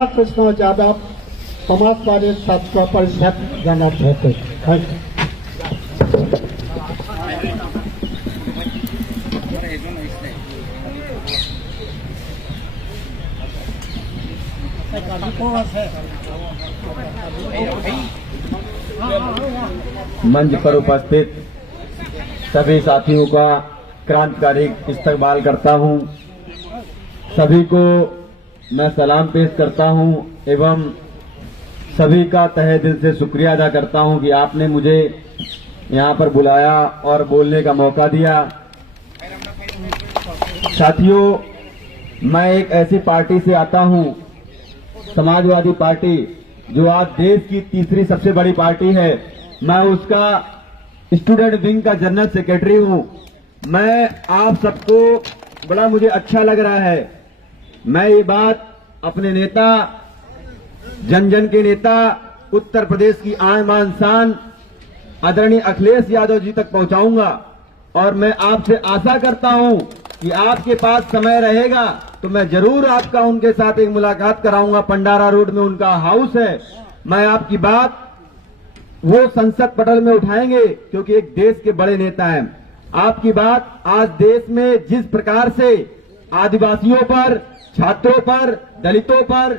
कृष्ण यादव समाजवादी छात्र परिषद जाना चाहते हैं। मंच पर उपस्थित सभी साथियों का क्रांतिकारी इस्तकबाल करता हूं। सभी को मैं सलाम पेश करता हूं एवं सभी का तहे दिल से शुक्रिया अदा करता हूं कि आपने मुझे यहां पर बुलाया और बोलने का मौका दिया। साथियों, मैं एक ऐसी पार्टी से आता हूं, समाजवादी पार्टी, जो आज देश की तीसरी सबसे बड़ी पार्टी है। मैं उसका स्टूडेंट विंग का जनरल सेक्रेटरी हूं। मैं आप सबको बड़ा मुझे अच्छा लग रहा है। मैं ये बात अपने नेता, जन जन के नेता, उत्तर प्रदेश की आन बान शान आदरणीय अखिलेश यादव जी तक पहुंचाऊंगा और मैं आपसे आशा करता हूं कि आपके पास समय रहेगा तो मैं जरूर आपका उनके साथ एक मुलाकात कराऊंगा। पंडारा रोड में उनका हाउस है। मैं आपकी बात वो संसद पटल में उठाएंगे क्योंकि एक देश के बड़े नेता हैं। आपकी बात आज देश में जिस प्रकार से आदिवासियों पर, छात्रों पर, दलितों पर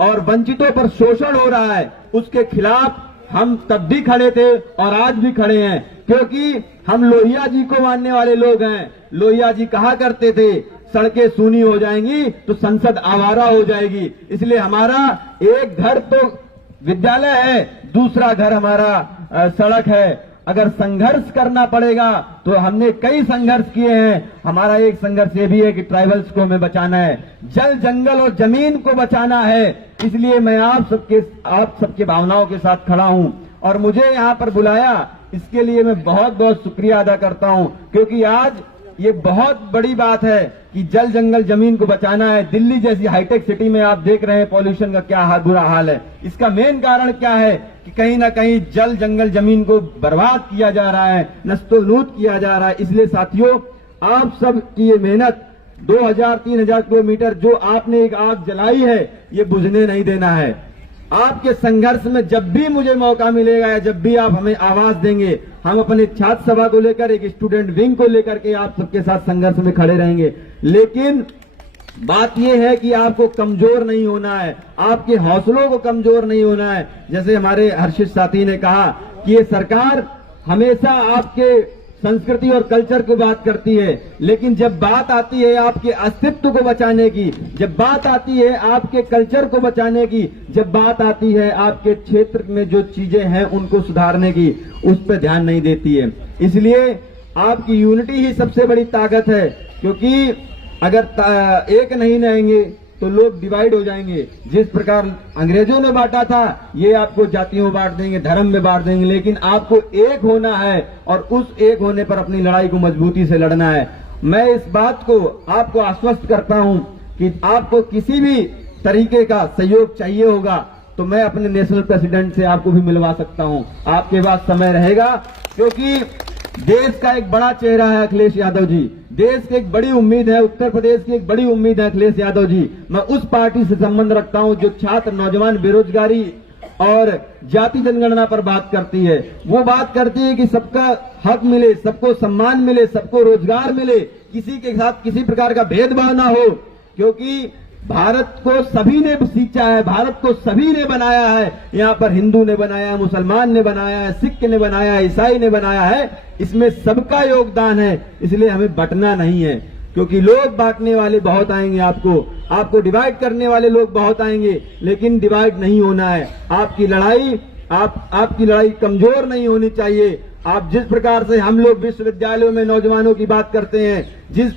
और वंचितों पर शोषण हो रहा है, उसके खिलाफ हम तब भी खड़े थे और आज भी खड़े हैं, क्योंकि हम लोहिया जी को मानने वाले लोग हैं। लोहिया जी कहा करते थे, सड़कें सूनी हो जाएंगी तो संसद आवारा हो जाएगी। इसलिए हमारा एक घर तो विद्यालय है, दूसरा घर हमारा सड़क है। अगर संघर्ष करना पड़ेगा तो हमने कई संघर्ष किए हैं। हमारा एक संघर्ष ये भी है कि ट्राइबल्स को हमें बचाना है, जल जंगल और जमीन को बचाना है। इसलिए मैं आप सबके भावनाओं के साथ खड़ा हूं और मुझे यहां पर बुलाया, इसके लिए मैं बहुत बहुत शुक्रिया अदा करता हूं, क्योंकि आज ये बहुत बड़ी बात है कि जल जंगल जमीन को बचाना है। दिल्ली जैसी हाईटेक सिटी में आप देख रहे हैं पॉल्यूशन का क्या बुरा हाल है। इसका मेन कारण क्या है कि कहीं ना कहीं जल जंगल जमीन को बर्बाद किया जा रहा है, नस्तोनूत किया जा रहा है। इसलिए साथियों, आप सब की ये मेहनत 2000-3000 किलोमीटर जो आपने एक आग जलाई है, ये बुझने नहीं देना है। आपके संघर्ष में जब भी मुझे मौका मिलेगा या जब भी आप हमें आवाज देंगे, हम अपने छात्र सभा को लेकर, एक स्टूडेंट विंग को लेकर के आप सबके साथ संघर्ष में खड़े रहेंगे। लेकिन बात यह है कि आपको कमजोर नहीं होना है, आपके हौसलों को कमजोर नहीं होना है। जैसे हमारे हर्षित साथी ने कहा कि ये सरकार हमेशा आपके संस्कृति और कल्चर की बात करती है, लेकिन जब बात आती है आपके अस्तित्व को बचाने की, जब बात आती है आपके कल्चर को बचाने की, जब बात आती है आपके क्षेत्र में जो चीजें हैं उनको सुधारने की, उस पर ध्यान नहीं देती है। इसलिए आपकी यूनिटी ही सबसे बड़ी ताकत है, क्योंकि अगर एक नहीं रहेंगे तो लोग डिवाइड हो जाएंगे। जिस प्रकार अंग्रेजों ने बांटा था, ये आपको जातियों में बांट देंगे, धर्म में बांट देंगे, लेकिन आपको एक होना है और उस एक होने पर अपनी लड़ाई को मजबूती से लड़ना है। मैं इस बात को आपको आश्वस्त करता हूं कि आपको किसी भी तरीके का सहयोग चाहिए होगा तो मैं अपने नेशनल प्रेसिडेंट से आपको भी मिलवा सकता हूं। आपके पास समय रहेगा, क्योंकि देश का एक बड़ा चेहरा है अखिलेश यादव जी। देश की एक बड़ी उम्मीद है, उत्तर प्रदेश की एक बड़ी उम्मीद है अखिलेश यादव जी। मैं उस पार्टी से संबंध रखता हूं जो छात्र, नौजवान, बेरोजगारी और जाति जनगणना पर बात करती है। वो बात करती है कि सबका हक मिले, सबको सम्मान मिले, सबको रोजगार मिले, किसी के साथ किसी प्रकार का भेदभाव ना हो, क्योंकि भारत को सभी ने सींचा है, भारत को सभी ने बनाया है। यहाँ पर हिंदू ने बनाया है, मुसलमान ने बनाया है, सिख ने बनाया है, ईसाई ने बनाया है। इसमें सबका योगदान है। इसलिए हमें बंटना नहीं है, क्योंकि लोग बांटने वाले बहुत आएंगे, आपको डिवाइड करने वाले लोग बहुत आएंगे, लेकिन डिवाइड नहीं होना है। आपकी लड़ाई कमजोर नहीं होनी चाहिए। आप जिस प्रकार से हम लोग विश्वविद्यालयों में नौजवानों की बात करते हैं, जिस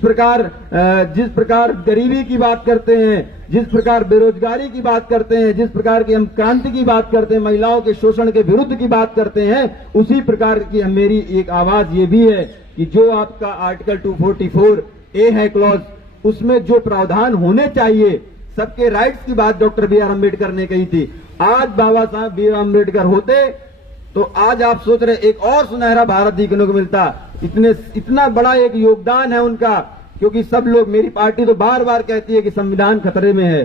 प्रकार गरीबी की बात करते हैं, जिस प्रकार बेरोजगारी की बात करते हैं, जिस प्रकार की हम क्रांति की बात करते हैं, महिलाओं के शोषण के विरुद्ध की बात करते हैं, उसी प्रकार की मेरी एक आवाज ये भी है कि जो आपका आर्टिकल 244A है क्लॉज, उसमें जो प्रावधान होने चाहिए, सबके राइट्स की बात डॉक्टर B.R. अम्बेडकर ने कही थी। आज बाबा साहब B.R. अम्बेडकर होते तो आज आप सोच रहे एक और सुनहरा भारत देखने को मिलता। इतना बड़ा एक योगदान है उनका, क्योंकि सब लोग, मेरी पार्टी तो बार बार कहती है कि संविधान खतरे में है,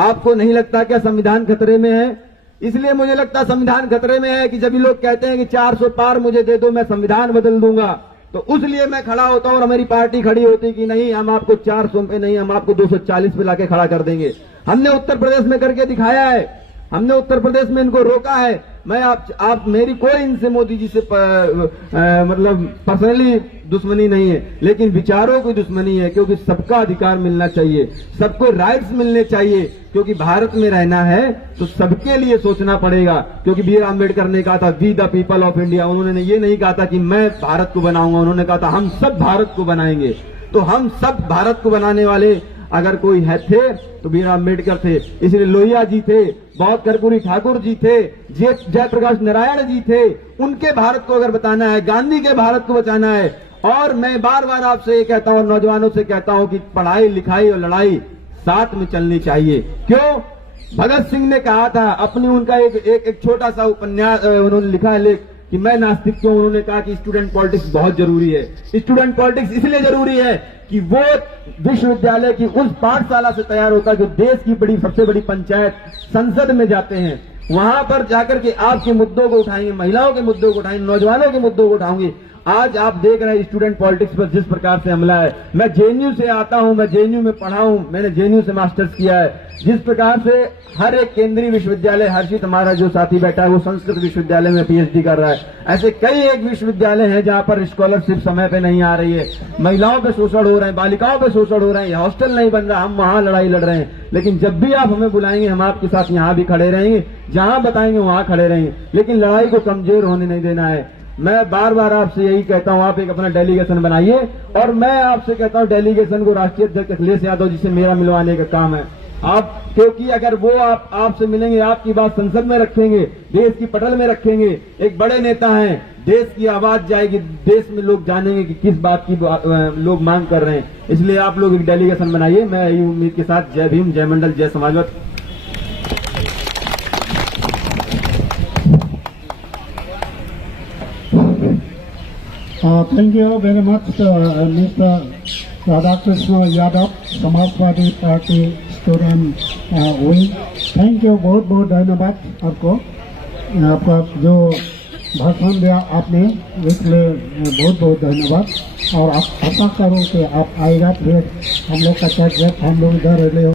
आपको नहीं लगता क्या संविधान खतरे में है? इसलिए मुझे लगता है संविधान खतरे में है कि जब भी लोग कहते हैं कि 400 पार मुझे दे दो, मैं संविधान बदल दूंगा, तो उसलिए मैं खड़ा होता हूं और मेरी पार्टी खड़ी होती कि नहीं, हम आपको 400 पे नहीं, हम आपको 240 पे लाके खड़ा कर देंगे। हमने उत्तर प्रदेश में करके दिखाया है, हमने उत्तर प्रदेश में इनको रोका है। मैं आप मेरी कोई इनसे मोदी जी से मतलब पर्सनली दुश्मनी नहीं है, लेकिन विचारों की दुश्मनी है, क्योंकि सबका अधिकार मिलना चाहिए, सबको राइट्स मिलने चाहिए, क्योंकि भारत में रहना है तो सबके लिए सोचना पड़ेगा। क्योंकि बी आर अम्बेडकर ने कहा था we the people of India, उन्होंने ये नहीं कहा था कि मैं भारत को बनाऊंगा, उन्होंने कहा था हम सब भारत को बनाएंगे। तो हम सब भारत को बनाने वाले अगर कोई है थे तो बी आर अम्बेडकर थे, इसलिए लोहिया जी थे, बहुत कर्पूरी ठाकुर जी थे, जयप्रकाश नारायण जी थे। उनके भारत को अगर बताना है, गांधी के भारत को बचाना है। और मैं बार बार आपसे ये कहता हूं, नौजवानों से कहता हूं कि पढ़ाई लिखाई और लड़ाई साथ में चलनी चाहिए। क्यों? भगत सिंह ने कहा था अपनी, उनका एक छोटा सा उपन्यास उन्होंने लिखा है लेख कि मैं नास्तिक क्यों। उन्होंने कहा कि स्टूडेंट पॉलिटिक्स बहुत जरूरी है। स्टूडेंट पॉलिटिक्स इसलिए जरूरी है कि वो विश्वविद्यालय की उस पाठशाला से तैयार होता है जो देश की सबसे बड़ी पंचायत संसद में जाते हैं। वहां पर जाकर के आपके मुद्दों को उठाएंगे, महिलाओं के मुद्दों को उठाएंगे, नौजवानों के मुद्दों को उठाएंगे। आज आप देख रहे हैं स्टूडेंट पॉलिटिक्स पर जिस प्रकार से हमला है। मैं जेएनयू से आता हूं, मैं जेएनयू में पढ़ा हूं, मैंने जेएनयू से मास्टर्स किया है। जिस प्रकार से हर एक केंद्रीय विश्वविद्यालय, हर्षित हमारा जो साथी बैठा है वो संस्कृत विश्वविद्यालय में पीएचडी कर रहा है, ऐसे कई एक विश्वविद्यालय हैं जहां पर स्कॉलरशिप समय पे नहीं आ रही है, महिलाओं पे शोषण हो रहे हैं, बालिकाओं पे शोषण हो रहे हैं, हॉस्टल नहीं बन रहा, हम वहां लड़ाई लड़ रहे हैं। लेकिन जब भी आप हमें बुलाएंगे हम आपके साथ यहां भी खड़े रहेंगे, जहां बताएंगे वहां खड़े रहेंगे, लेकिन लड़ाई को कमजोर होने नहीं देना है। मैं बार बार आपसे यही कहता हूं, आप एक अपना डेलीगेशन बनाइए, और मैं आपसे कहता हूं डेलीगेशन को राष्ट्रीय अध्यक्ष अखिलेश यादव जी से मेरा मिलवाने का काम है। आप, क्योंकि अगर वो आपसे मिलेंगे, आपकी बात संसद में रखेंगे, देश की पटल में रखेंगे, एक बड़े नेता हैं, देश की आवाज जाएगी, देश में लोग जानेंगे कि किस बात की लोग मांग कर रहे हैं। इसलिए आप लोग एक डेलीगेशन बनाइए। मैं यही उम्मीद के साथ जय भीम, जय मंडल, जय समाजवाद। Thank you very much, Mr. Radhakrishna Yadav, Samajwadi party student wing. Thank you, बहुत बहुत धन्यवाद आपको, आपका जो भाषण दिया आपने इसलिए बहुत बहुत धन्यवाद। और आप आशा करूँ कि आप आएगा फिर हम लोग का चर्चा हम लोग इधर